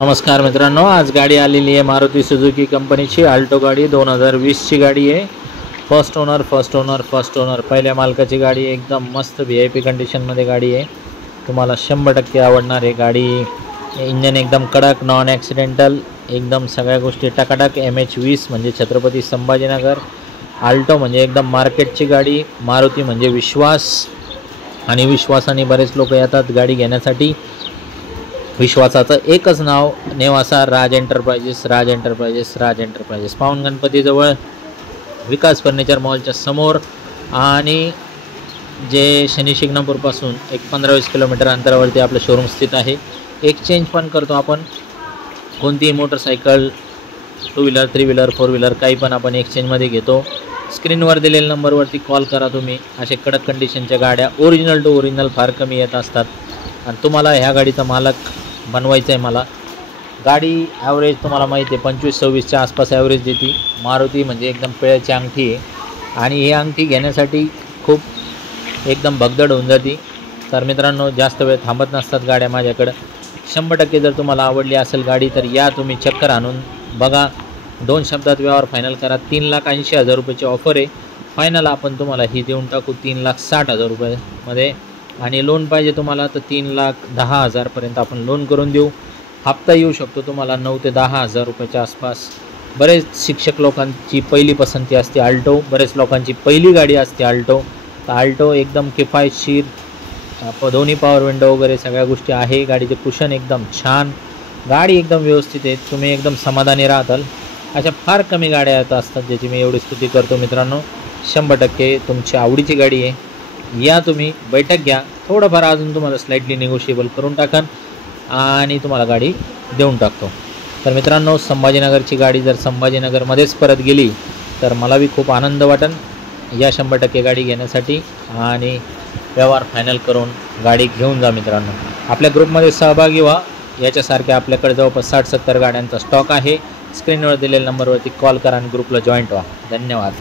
नमस्कार मित्रांनो, आज गाडी आलेली आहे मारुती सुझुकी कंपनीची अल्टो गाडी 2020 ची गाडी आहे। फर्स्ट ओनर पहिल्या मालकाची गाडी, एकदम मस्त VIP कंडिशनमध्ये गाडी आहे। तुम्हाला 100% आवडणार आहे गाडी। इंजन एकदम कडक, नॉन ॲक्सिडेंटल, एकदम सगळ्या गोष्टी टकाटक। MH20 म्हणजे छत्रपती संभाजीनगर। अल्टो म्हणजे एकदम मार्केटची गाडी। मारुती म्हणजे विश्वास, आणि विश्वासाने बरेच लोक येतात गाडी घेण्यासाठी। विश्वासाचं एकच नाव, नेवासा राज एंटरप्राइजेस पावन गणपतीजवळ विकास फर्निचर मॉलच्या समोर, आणि जे शनी शिंगणापूरपासून एक 15-20 किलोमीटर अंतरावरती आपलं शोरूम स्थित आहे। एक्सचेंज पण करतो आपण, कोणतीही मोटरसायकल, 2 व्हीलर 3 व्हीलर 4 व्हीलर काही पण आपण एक्सचेंजमध्ये घेतो। स्क्रीनवर दिलेल्या नंबरवरती कॉल करा तुम्ही। असे कडक कंडिशनच्या गाड्या ओरिजिनल टू ओरिजिनल फार कमी येत असतात, आणि तुम्हाला ह्या गाडीचा मालक बनवायचं आहे। मला गाडी ॲव्हरेज तुम्हाला माहिती आहे 25-26च्या आसपास ॲव्हरेज देते। मारुती म्हणजे एकदम पिळ्याची अंगठी आहे, आणि ही अंगठी घेण्यासाठी खूप एकदम भगदड होऊन जाते। तर मित्रांनो, जास्त वेळ थांबत नसतात गाड्या माझ्याकडं। 100% जर तुम्हाला आवडली असेल गाडी तर या तुम्ही, चक्कर आणून बघा। 2 शब्दात व्यवहार फायनल करा। 3,80,000 रुपयाची ऑफर आहे। फायनल आपण तुम्हाला ही देऊन टाकू 3,60,000 रुपयामध्ये, आणि लोन पाहिजे तुम्हाला तर 3,10,000 पर्यंत आपण लोन करून देऊ। हप्ता येऊ शकतो तुम्हाला 9 ते 10,000 रुपयाच्या आसपास। बरेच शिक्षक लोकांची पहिली पसंती असते अल्टो, बरेच लोकांची पहिली गाडी असते अल्टो। तर अल्टो एकदम किफायतशीर, दोन्ही पॉवर विंडो वगैरे सगळ्या गोष्टी आहे। गाडीचे कुशन एकदम छान, गाडी एकदम व्यवस्थित आहे, तुम्ही एकदम समाधानी राहताल। अशा फार कमी गाड्या येत असतात ज्याची मी एवढी स्तुती करतो मित्रांनो। 100% तुमची आवडीची गाडी आहे। या तुम्ही बैठक घ्या, थोडंफार अजून तुम्हाला स्लाइटली निगोशिएबल करून टाकान, आणि तुम्हाला गाडी देऊन टाकतो। तर मित्रांनो, संभाजीनगरची गाडी जर संभाजीनगरमध्येच परत गेली तर मला बी खूप आनंद वाटेल। या 100% गाडी घेण्यासाठी, आणि व्यवहार फायनल करून गाडी घेऊन जा मित्रांनो। आपल्या ग्रुपमध्ये सहभागी व्हा। याच्यासारख्या आपल्याकडे जवळपास 60-70 गाड्यांचा स्टॉक आहे। स्क्रीनवर दिलेल्या नंबरवरती कॉल करा आणि ग्रुपला जॉईंट व्हा। धन्यवाद।